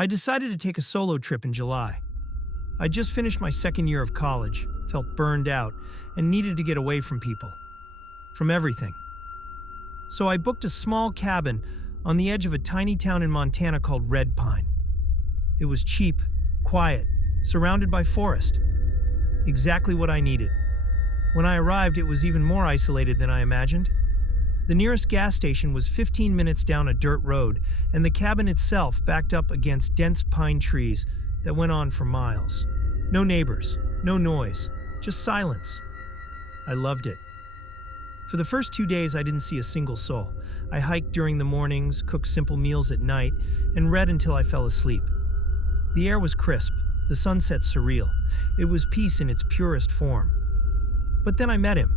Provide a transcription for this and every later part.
I decided to take a solo trip in July. I just finished my second year of college, felt burned out, and needed to get away from people, from everything. So I booked a small cabin on the edge of a tiny town in Montana called Red Pine. It was cheap, quiet, surrounded by forest. Exactly what I needed. When I arrived, it was even more isolated than I imagined. The nearest gas station was 15 minutes down a dirt road, and the cabin itself backed up against dense pine trees that went on for miles. No neighbors, no noise, just silence. I loved it. For the first 2 days, I didn't see a single soul. I hiked during the mornings, cooked simple meals at night, and read until I fell asleep. The air was crisp, the sunset surreal. It was peace in its purest form. But then I met him.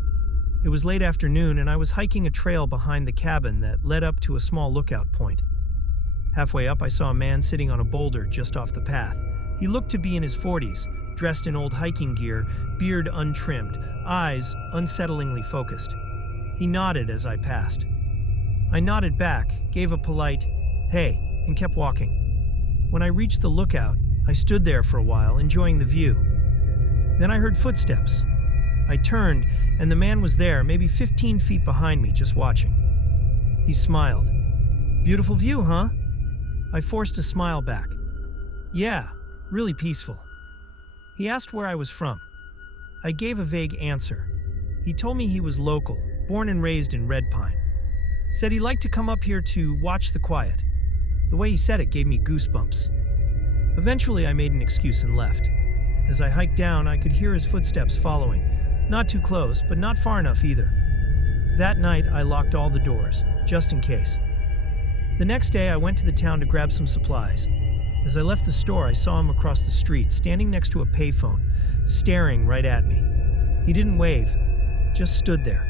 It was late afternoon, and I was hiking a trail behind the cabin that led up to a small lookout point. Halfway up, I saw a man sitting on a boulder just off the path. He looked to be in his 40s, dressed in old hiking gear, beard untrimmed, eyes unsettlingly focused. He nodded as I passed. I nodded back, gave a polite, "Hey," and kept walking. When I reached the lookout, I stood there for a while, enjoying the view. Then I heard footsteps. I turned, and the man was there, maybe 15 feet behind me, just watching. He smiled. "Beautiful view, huh?" I forced a smile back. "Yeah, really peaceful." He asked where I was from. I gave a vague answer. He told me he was local, born and raised in Red Pine. Said he liked to come up here to watch the quiet. The way he said it gave me goosebumps. Eventually, I made an excuse and left. As I hiked down, I could hear his footsteps following. Not too close, but not far enough either. That night, I locked all the doors, just in case. The next day, I went to the town to grab some supplies. As I left the store, I saw him across the street, standing next to a payphone, staring right at me. He didn't wave, just stood there.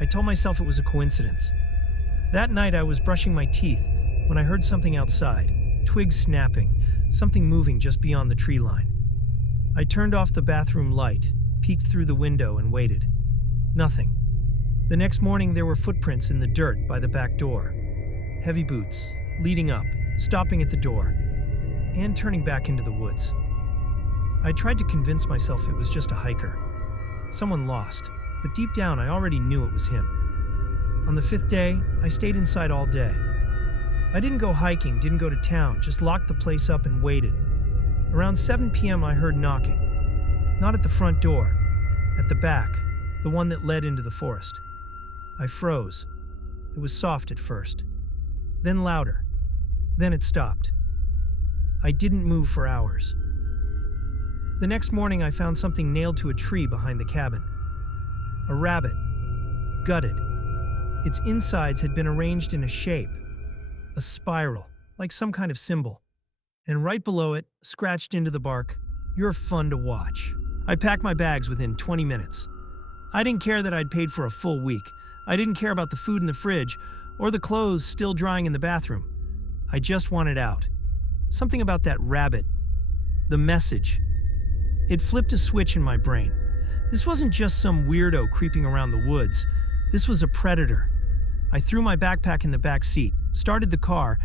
I told myself it was a coincidence. That night, I was brushing my teeth when I heard something outside, twigs snapping, something moving just beyond the tree line. I turned off the bathroom light, peeked through the window, and waited. Nothing. The next morning, there were footprints in the dirt by the back door. Heavy boots, leading up, stopping at the door, and turning back into the woods. I tried to convince myself it was just a hiker. Someone lost, but deep down I already knew it was him. On the 5th day, I stayed inside all day. I didn't go hiking, didn't go to town, just locked the place up and waited. Around 7 p.m. I heard knocking. Not at the front door, at the back, the one that led into the forest. I froze. It was soft at first, then louder. Then it stopped. I didn't move for hours. The next morning, I found something nailed to a tree behind the cabin. A rabbit, gutted. Its insides had been arranged in a shape, a spiral, like some kind of symbol. And right below it, scratched into the bark, "You're fun to watch." I packed my bags within 20 minutes. I didn't care that I'd paid for a full week. I didn't care about the food in the fridge or the clothes still drying in the bathroom. I just wanted out. Something about that rabbit, the message. It flipped a switch in my brain. This wasn't just some weirdo creeping around the woods. This was a predator. I threw my backpack in the back seat, started the car,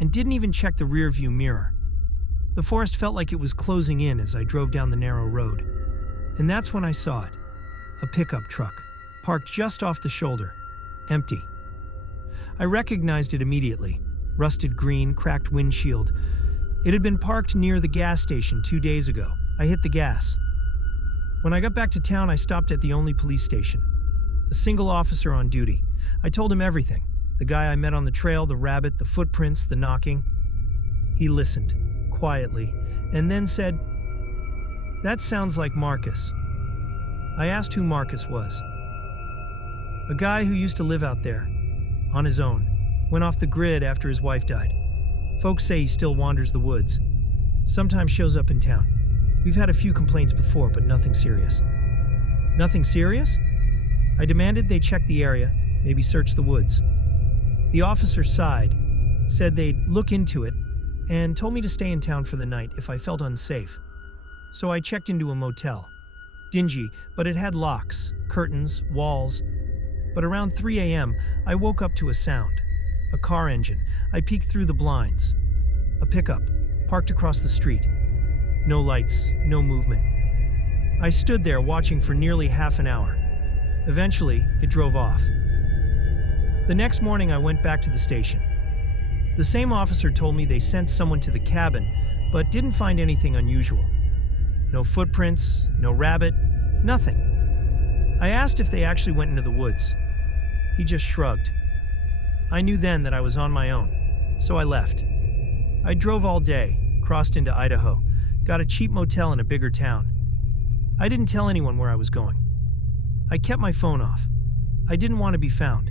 and didn't even check the rearview mirror. The forest felt like it was closing in as I drove down the narrow road. And that's when I saw it. A pickup truck, parked just off the shoulder, empty. I recognized it immediately. Rusted green, cracked windshield. It had been parked near the gas station 2 days ago. I hit the gas. When I got back to town, I stopped at the only police station. A single officer on duty. I told him everything. The guy I met on the trail, the rabbit, the footprints, the knocking. He listened, quietly, and then said, "That sounds like Marcus." I asked who Marcus was. "A guy who used to live out there, on his own. Went off the grid after his wife died. Folks say he still wanders the woods. Sometimes shows up in town. We've had a few complaints before, but nothing serious." "Nothing serious?" I demanded they check the area, maybe search the woods. The officer sighed, said they'd look into it, and told me to stay in town for the night if I felt unsafe. So I checked into a motel. Dingy, but it had locks, curtains, walls. But around 3 a.m., I woke up to a sound. A car engine. I peeked through the blinds. A pickup. parked across the street. No lights, no movement. I stood there watching for nearly half an hour. Eventually, it drove off. The next morning, I went back to the station. The same officer told me they sent someone to the cabin, but didn't find anything unusual. No footprints, no rabbit, nothing. I asked if they actually went into the woods. He just shrugged. I knew then that I was on my own, so I left. I drove all day, crossed into Idaho, got a cheap motel in a bigger town. I didn't tell anyone where I was going. I kept my phone off. I didn't want to be found.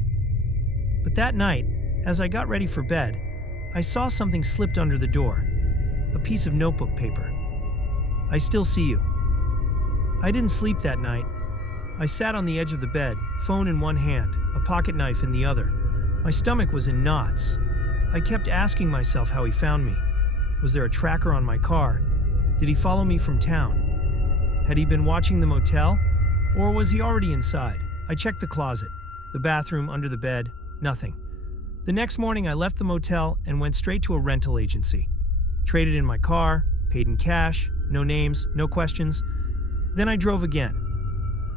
But that night, as I got ready for bed, I saw something slipped under the door. A piece of notebook paper. I still see you. I didn't sleep that night. I sat on the edge of the bed, phone in one hand, a pocket knife in the other. My stomach was in knots. I kept asking myself how he found me. Was there a tracker on my car? Did he follow me from town? Had he been watching the motel? Or was he already inside? I checked the closet, the bathroom, under the bed, nothing. The next morning, I left the motel and went straight to a rental agency. Traded in my car, paid in cash, no names, no questions. Then I drove again.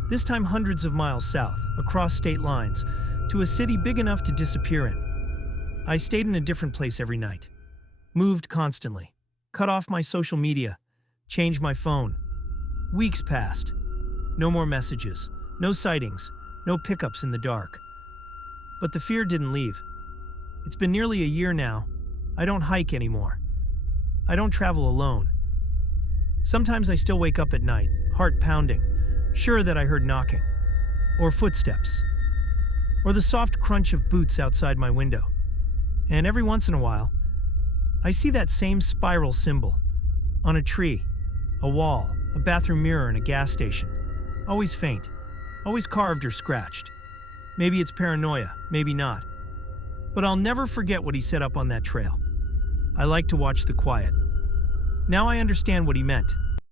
This time hundreds of miles south, across state lines, to a city big enough to disappear in. I stayed in a different place every night. Moved constantly. Cut off my social media. Changed my phone. Weeks passed. No more messages. No sightings. No pickups in the dark. But the fear didn't leave. It's been nearly a year now. I don't hike anymore. I don't travel alone. Sometimes I still wake up at night, heart pounding, sure that I heard knocking, or footsteps, or the soft crunch of boots outside my window. And every once in a while, I see that same spiral symbol on a tree, a wall, a bathroom mirror, and a gas station. Always faint, always carved or scratched. Maybe it's paranoia, maybe not. But I'll never forget what he set up on that trail. I like to watch the quiet. Now I understand what he meant.